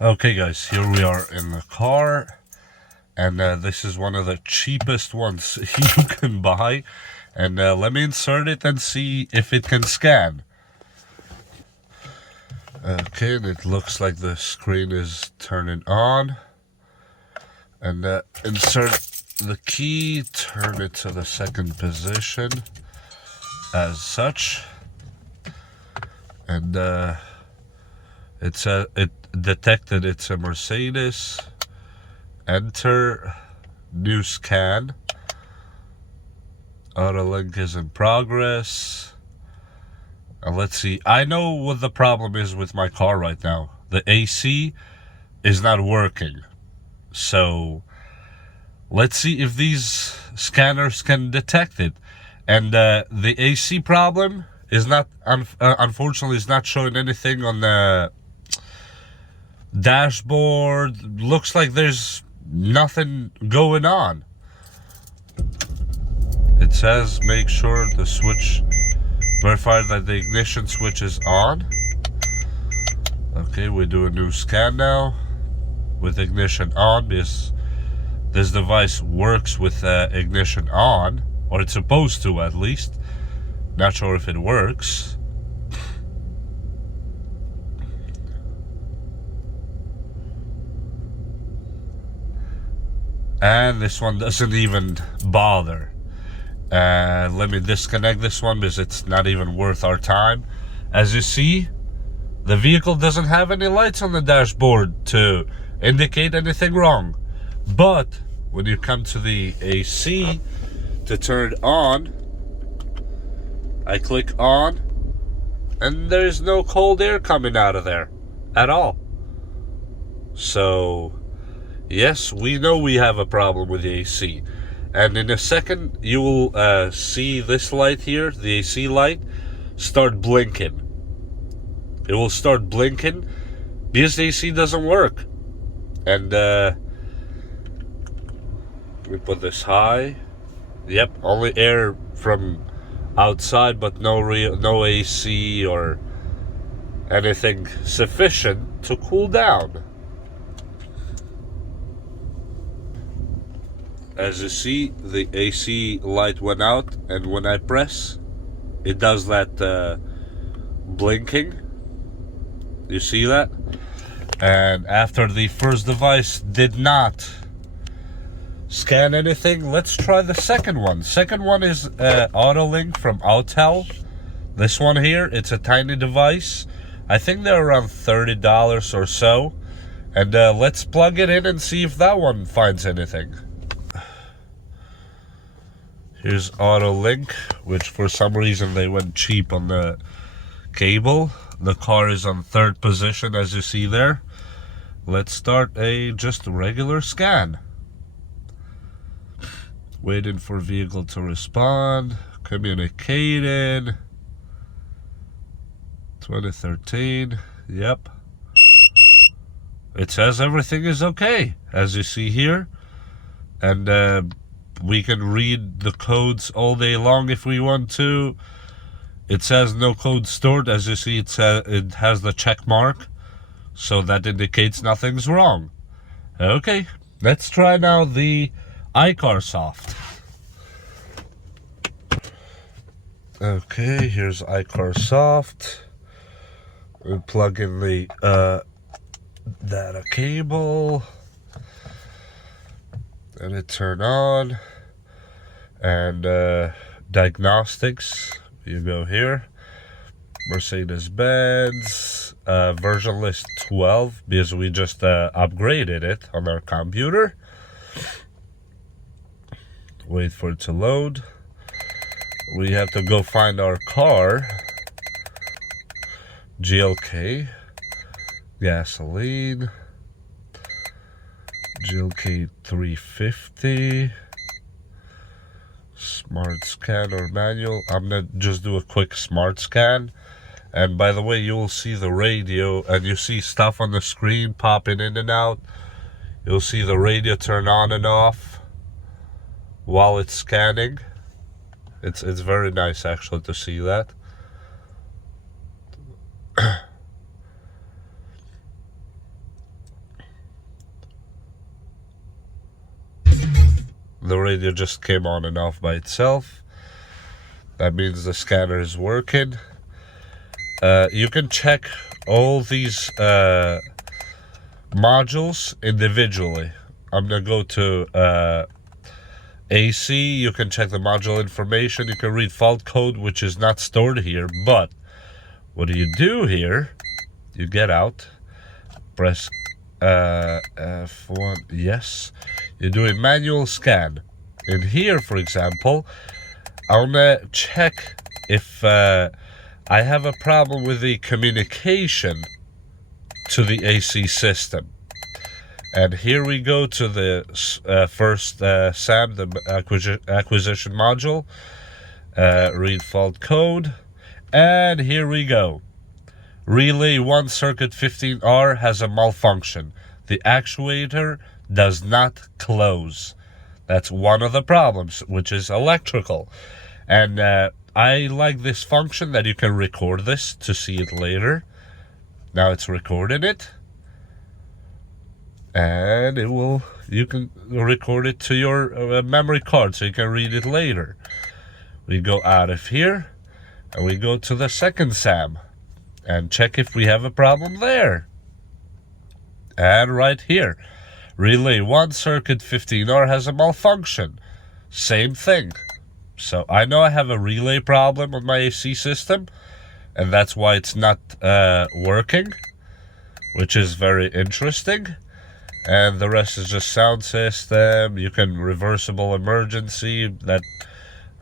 Okay guys, here we are in the car, and this is one of the cheapest ones you can buy, and let me insert it and see if it can scan. Okay, and it looks like the screen is turning on, and insert the key, turn it to the second position as such, and it detected it's a Mercedes. Enter new scan. Autel is in progress. And let's see. I know what the problem is with my car right now. The AC is not working. So let's see if these scanners can detect it. And the AC problem is not, unfortunately, is not showing anything on the dashboard. Looks like there's nothing going on. It says make sure the switch, verify that the ignition switch is on. Okay, we do a new scan now with ignition on, because this device works with ignition on, or it's supposed to at least. Not sure if it works. And this one doesn't even bother. Let me disconnect this one because it's not even worth our time. As you see, the vehicle doesn't have any lights on the dashboard to indicate anything wrong. But when you come to the AC to turn it on, I click on, and there's no cold air coming out of there at all. So yes, we know we have a problem with the AC. And in a second, you will see this light here, the AC light, start blinking. It will start blinking because the AC doesn't work. And we put this high. Yep, only air from outside, but no AC or anything sufficient to cool down. As you see, the AC light went out, and when I press, it does that blinking. You see that? And after the first device did not scan anything, let's try the second one. Second one is Autel from Autel. This one here, it's a tiny device. I think they're around $30 or so. And let's plug it in and see if that one finds anything. Here's Autel, which for some reason they went cheap on the cable. The car is on third position, as you see there. Let's start just a regular scan. Waiting for vehicle to respond. Communicating. 2013. Yep. It says everything is okay, as you see here. And we can read the codes all day long if we want to. It says no code stored. As you see, it has the check mark, so that indicates nothing's wrong. Okay, let's try now the iCarsoft. Okay, here's iCarsoft. We plug in the data cable, and it turned on. And diagnostics, you go here, Mercedes-Benz, version list 12, because we just upgraded it on our computer. Wait for it to load. We have to go find our car. GLK, gasoline, GLK 350. Smart scan or manual. I'm gonna just do a quick smart scan. And by the way, you will see the radio, and you see stuff on the screen popping in and out. You'll see the radio turn on and off while it's scanning. It's very nice actually to see that. The radio just came on and off by itself. That means the scanner is working. You can check all these modules individually. I'm gonna go to AC. You can check the module information. You can read fault code, which is not stored here. But what do you do here? You get out, press F1, yes. You do a manual scan. In here, for example, I want to check if I have a problem with the communication to the AC system. And here we go to the first SAM, the acquisition module. Read fault code. And here we go. Relay 1 circuit 15R has a malfunction. The actuator does not close. That's one of the problems, which is electrical. And I like this function that you can record this to see it later. Now it's recording it. And you can record it to your memory card so you can read it later. We go out of here and we go to the second SAM and check if we have a problem there. And right here, relay 1 circuit 15R has a malfunction. Same thing. So I know I have a relay problem with my AC system, and that's why it's not working, which is very interesting. And the rest is just sound system. You can reversible emergency. That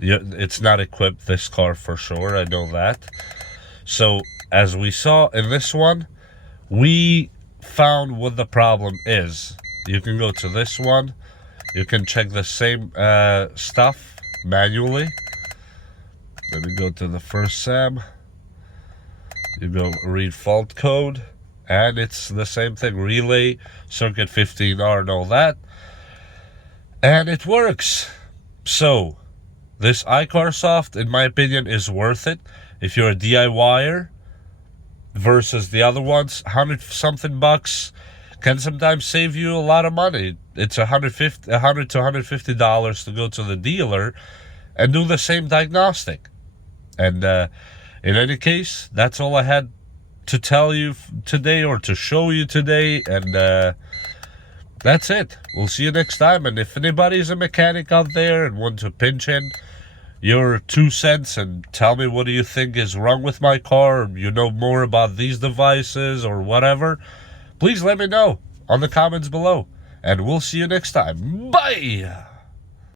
it's not equipped, this car, for sure. I know that. So as we saw in this one, we found what the problem is. You can go to this one. You can check the same stuff manually. Let me go to the first SAM. You go read fault code. And it's the same thing, relay, circuit 15R and all that. And it works. So, this iCarsoft, in my opinion, is worth it. If you're a DIYer versus the other ones, 100-something bucks can sometimes save you a lot of money. It's $100 to $150 to go to the dealer and do the same diagnostic. And in any case, that's all I had to tell you today, or to show you today, and that's it. We'll see you next time. And if anybody's a mechanic out there and want to pinch in your 2 cents and tell me what do you think is wrong with my car, or you know more about these devices or whatever, please let me know on the comments below, and we'll see you next time. Bye.